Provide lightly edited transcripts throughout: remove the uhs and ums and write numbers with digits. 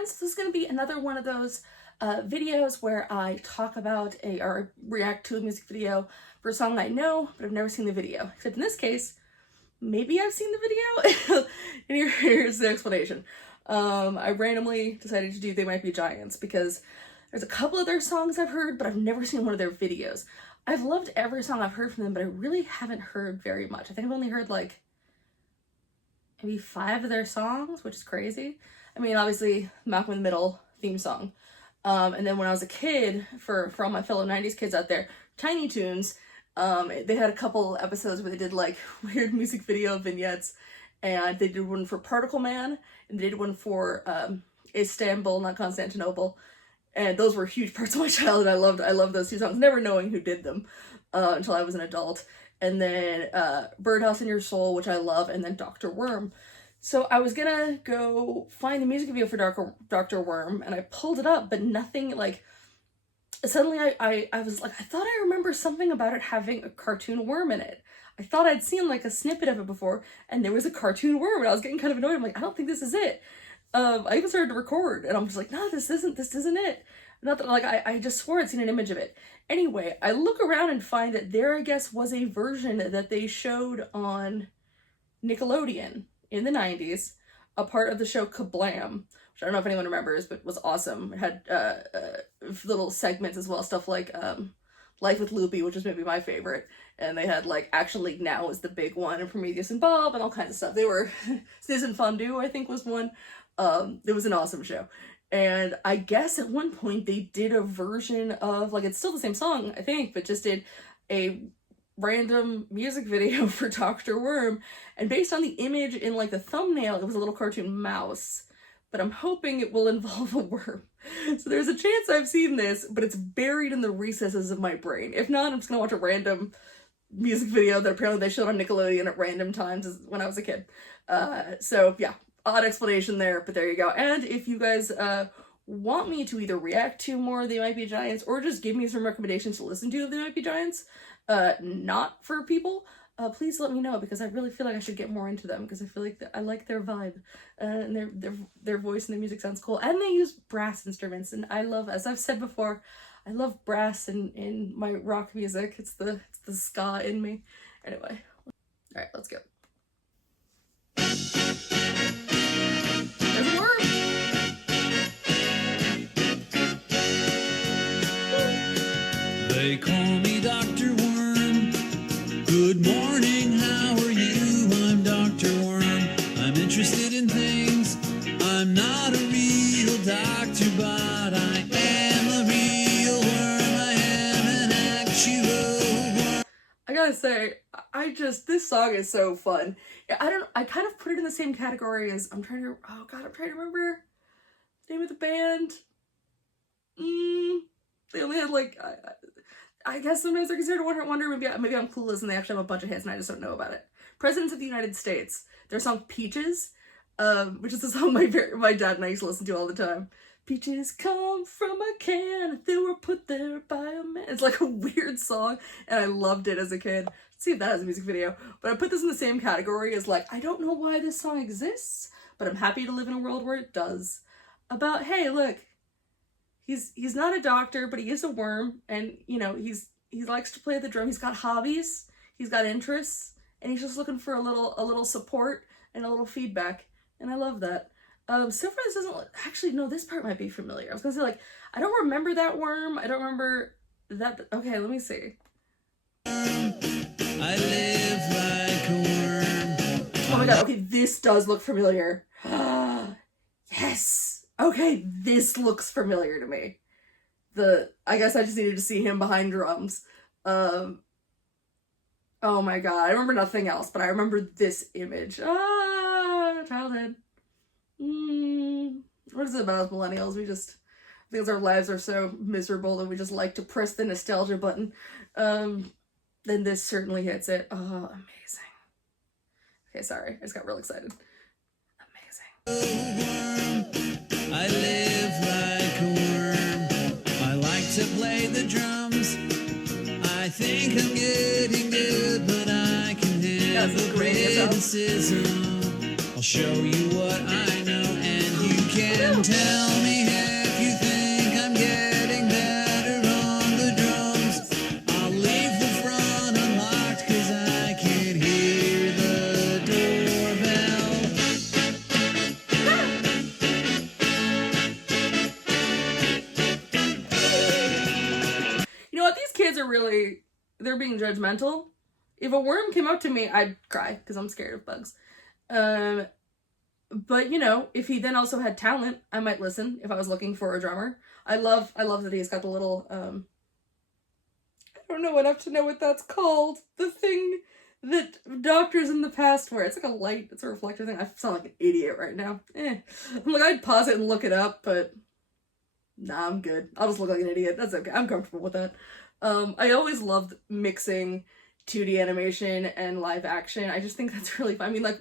friends, this is going to be another one of those videos where I talk about or react to a music video for a song I know, but I've never seen the video. Except in this case, maybe I've seen the video, and here's the explanation. I randomly decided to do They Might Be Giants because there's a couple of their songs I've heard, but I've never seen one of their videos. I've loved every song I've heard from them, but I really haven't heard very much. I think I've only heard like maybe 5 of their songs, which is crazy. I mean, obviously, Malcolm in the Middle theme song. And then when I was a kid, for all my fellow 90s kids out there, Tiny Toons, they had a couple episodes where they did like weird music video vignettes, and they did one for Particle Man, and they did one for Istanbul, not Constantinople, and those were huge parts of my childhood. I loved those 2 songs, never knowing who did them until I was an adult. And then Birdhouse in Your Soul, which I love, and then Dr. Worm. So I was gonna go find the music video for Dr. Worm, and I pulled it up, but nothing, like, suddenly I was like, I thought I remember something about it having a cartoon worm in it. I thought I'd seen like a snippet of it before, and there was a cartoon worm, and I was getting kind of annoyed. I'm like, I don't think this is it. I even started to record, and I'm just like, no, this isn't it. Not that, like, I just swore I'd seen an image of it. Anyway, I look around and find that there, I guess, was a version that they showed on Nickelodeon in the 90s, a part of the show Kablam, which I don't know if anyone remembers, but was awesome. It had little segments as well, stuff like Life with Loopy, which is maybe my favorite, and they had like Action League Now was the big one, and Prometheus and Bob, and all kinds of stuff. They were Sniz and Fondue, I think, was one. It was an awesome show. And I guess at one point they did a version of, like, it's still the same song, I think, but just did a random music video for Dr. Worm. And based on the image in, like, the thumbnail, it was a little cartoon mouse. But I'm hoping it will involve a worm. So there's a chance I've seen this, but it's buried in the recesses of my brain. If not, I'm just gonna watch a random music video that apparently they showed on Nickelodeon at random times when I was a kid. So yeah. Odd explanation there, but there you go. And if you guys want me to either react to more They Might Be Giants or just give me some recommendations to listen to of They Might Be Giants, not for people, please let me know, because I really feel like I should get more into them, because I feel like I like their vibe, and their voice and their music sounds cool, and they use brass instruments, and I love, as I've said before, I love brass in my rock music. It's the ska in me. Anyway, all right, let's go. There's a worm. They call me Dr. Worm. Good morning, how are you? I'm Dr. Worm. I'm interested in things. I'm not a real doctor, but I am a real worm. I am an actual worm. I gotta say, this song is so fun. I kind of put it in the same category as, I'm trying to remember the name of the band. They only had like, I guess sometimes they're considered one hit wonder. Maybe I'm clueless and they actually have a bunch of hits and I just don't know about it. Presidents of the United States, their song Peaches, which is a song my dad and I used to listen to all the time. Peaches come from a can, they were put there by a man. It's like a weird song, and I loved it as a kid. Let's see if that has a music video. But I put this in the same category as, like, I don't know why this song exists, but I'm happy to live in a world where it does. About, hey, look, he's not a doctor, but he is a worm, and, you know, he likes to play the drum. He's got hobbies, he's got interests, and he's just looking for a little support and a little feedback, and I love that. So far this doesn't, actually, no, this part might be familiar. I was gonna say, like, I don't remember that worm. I don't remember that. Okay, let me see. I live like a worm. Oh my god, okay, this does look familiar. Yes! Okay, this looks familiar to me. I guess I just needed to see him behind drums. Oh my god, I remember nothing else, but I remember this image. Childhood. What is it about us millennials? Because our lives are so miserable that we just like to press the nostalgia button. Then this certainly hits it. Oh, amazing. Okay, sorry. I just got real excited. Amazing. I live like a worm. I like to play the drums. I think I'm getting good, but I can handle criticism. I'll show you what I know, and you can and tell me if you think I'm getting better on the drums. I'll leave the front unlocked 'cause I can hear the doorbell. You know what? These kids are really, they're being judgmental. If a worm came up to me, I'd cry because I'm scared of bugs. But you know, if he then also had talent, I might listen if I was looking for a drummer. I love that he's got the little, I don't know enough to know what that's called. The thing that doctors in the past wear. It's like a light, it's a reflector thing. I sound like an idiot right now. I'm like, I'd pause it and look it up, but nah, I'm good. I'll just look like an idiot. That's okay. I'm comfortable with that. I always loved mixing 2D animation and live action. I just think that's really fun. I mean, like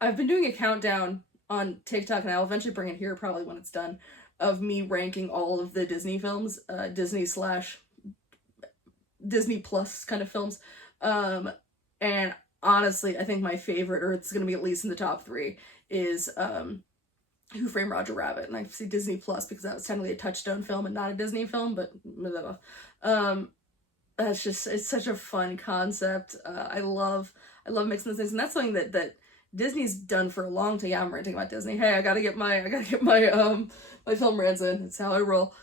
I've been doing a countdown on TikTok, and I'll eventually bring it here probably when it's done, of me ranking all of the Disney films, Disney Plus kind of films. And honestly, I think my favorite, or it's gonna be at least in the top 3, is Who Framed Roger Rabbit. And I see Disney Plus because that was technically a Touchstone film and not a Disney film, but that's just, it's such a fun concept. I love mixing those things, and that's something that Disney's done for a long time. Yeah, I'm ranting about Disney. Hey, I gotta get my my film rants in. It's how I roll.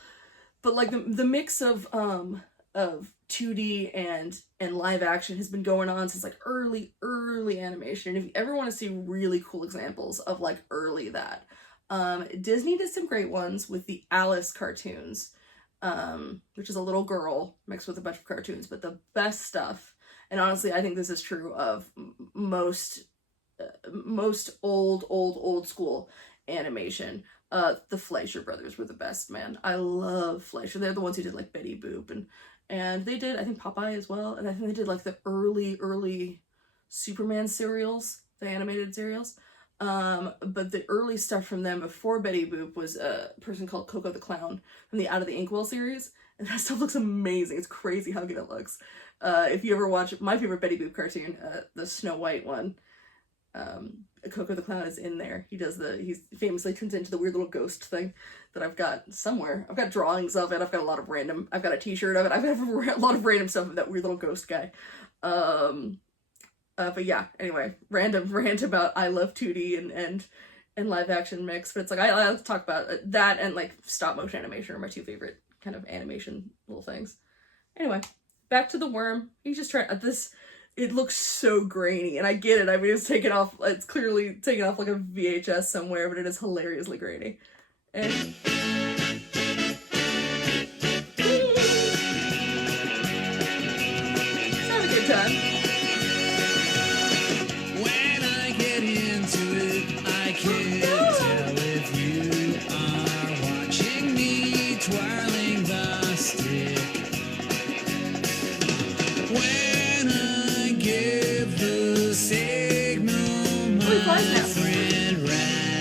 But like the mix of 2D and live action has been going on since like early animation. And if you ever want to see really cool examples of like early that, Disney did some great ones with the Alice cartoons, which is a little girl mixed with a bunch of cartoons. But the best stuff, and honestly, I think this is true of most old school animation. The Fleischer brothers were the best, man. I love Fleischer. They're the ones who did like Betty Boop, and they did, I think, Popeye as well, and I think they did like the early Superman serials, the animated serials. But the early stuff from them before Betty Boop was a person called Coco the Clown from the Out of the Inkwell series, and that stuff looks amazing. It's crazy how good it looks. If you ever watch my favorite Betty Boop cartoon, the Snow White one, Coco the Clown is in there. He famously turns into the weird little ghost thing that I've got somewhere. I've got drawings of it. I've got a t-shirt of it. I've got a lot of random stuff of that weird little ghost guy. But yeah, anyway, random rant about I love 2D and live action mix. But it's like, I like to talk about that, and like stop motion animation are my 2 favorite kind of animation little things. Anyway, back to the worm. He's just trying this. It looks so grainy, and I get it. I mean, it's clearly taken off like a VHS somewhere, but it is hilariously grainy. And just have a good time. When I get into it, I can't tell if you are watching me twirling the stick. When I give the signal, my friend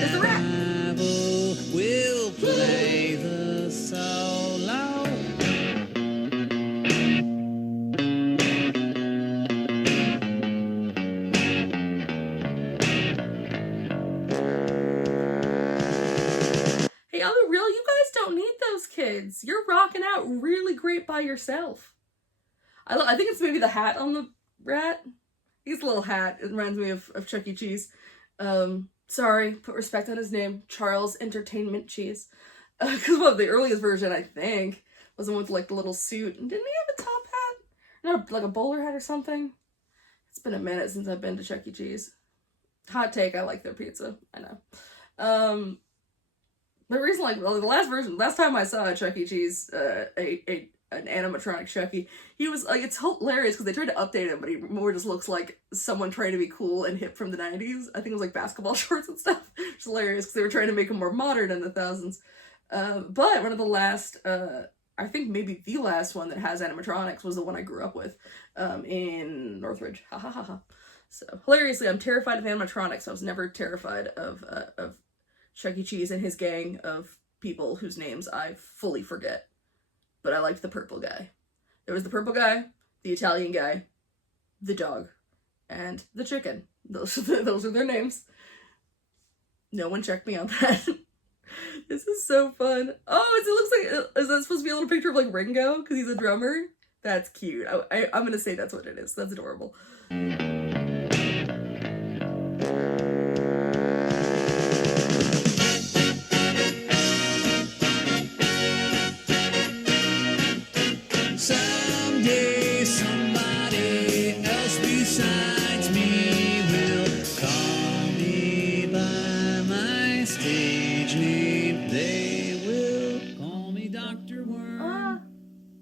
There's a rat. Rabble will play the solo. Hey, I'll be real, you guys don't need those kids. You're rocking out really great by yourself. I think it's maybe the hat on the rat. He's a little hat. It reminds me of Chuck E. Cheese. Sorry, put respect on his name. Charles Entertainment Cheese. Because the earliest version, I think, was the one with like the little suit. And didn't he have a top hat? No, like a bowler hat or something? It's been a minute since I've been to Chuck E. Cheese. Hot take, I like their pizza. I know. But recently, like, the last time I saw a Chuck E. Cheese, an animatronic Chucky, he was like, it's hilarious because they tried to update him, but he more just looks like someone trying to be cool and hip from the 90s. I think it was like basketball shorts and stuff. It's hilarious because they were trying to make him more modern in the thousands. But one of the last, I think maybe the last one that has animatronics was the one I grew up with, in Northridge. Ha ha ha ha. So hilariously, I'm terrified of animatronics. I was never terrified of Chuck E. Cheese and his gang of people whose names I fully forget. But I liked the purple guy. There was the purple guy, the Italian guy, the dog, and the chicken. Those are their names. No one checked me on that. so fun. Oh, it looks like, is that supposed to be a little picture of like Ringo because he's a drummer? That's cute. I'm gonna say that's what it is. That's adorable. Someday somebody else besides me will call me by my stage name. They will call me Dr. Worm.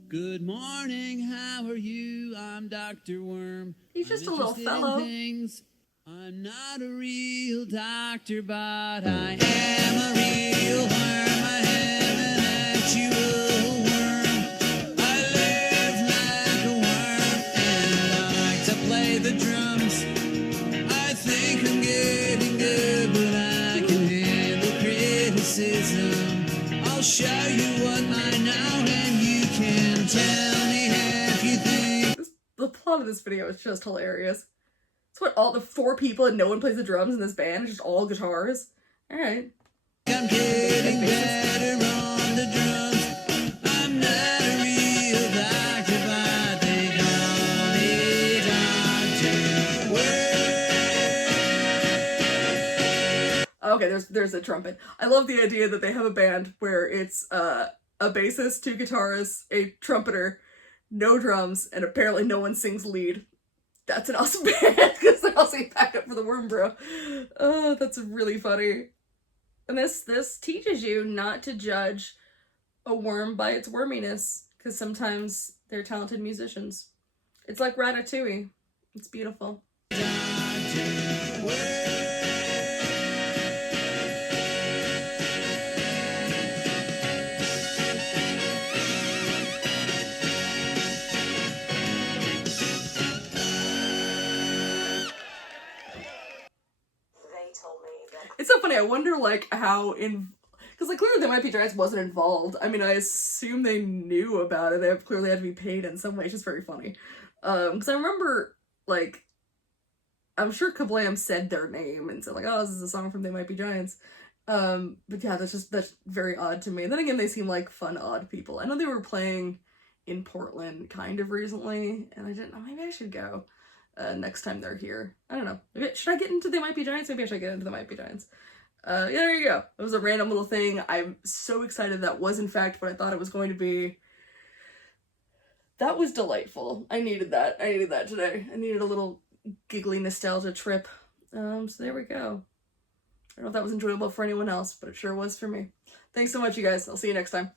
Good morning, how are you? I'm Dr. Worm. He's just I'm a little interested in fellow. things. I'm not a real doctor, but I am a real worm. I am an actual worm. I live like a worm and I like to play the drums. I think I'm getting good, but I can handle criticism. I'll show you what I know and you can tell me if you think. The plot of this video is just hilarious. It's what, all the 4 people and no one plays the drums in this band? It's just all guitars? Alright. I'm getting better on the drums. I'm not a real doctor, but they call me Dr. Worm. Okay, there's a trumpet. I love the idea that they have a band where it's a bassist, 2 guitarists, a trumpeter, no drums, and apparently no one sings lead. That's an awesome band because they're also backup for the Worm Bro. Oh, that's really funny. And this teaches you not to judge a worm by its worminess because sometimes they're talented musicians. It's like Ratatouille. It's beautiful. It's so funny. I wonder, like, how because, like, clearly the Might Be Giants wasn't involved. I mean, I assume they knew about it. They clearly had to be paid in some way. It's just very funny. Because I remember, like, I'm sure Kablam said their name and said, like, oh, this is a song from They Might Be Giants. But yeah, that's very odd to me. And then again, they seem like fun, odd people. I know they were playing in Portland kind of recently, and maybe I should go. Next time they're here. I don't know. Maybe, should I get into They Might Be Giants? Maybe I should get into The Might Be Giants. Yeah, there you go. It was a random little thing. I'm so excited that was in fact what I thought it was going to be. That was delightful. I needed that. I needed that today. I needed a little giggly nostalgia trip. So there we go. I don't know if that was enjoyable for anyone else, but it sure was for me. Thanks so much, you guys. I'll see you next time.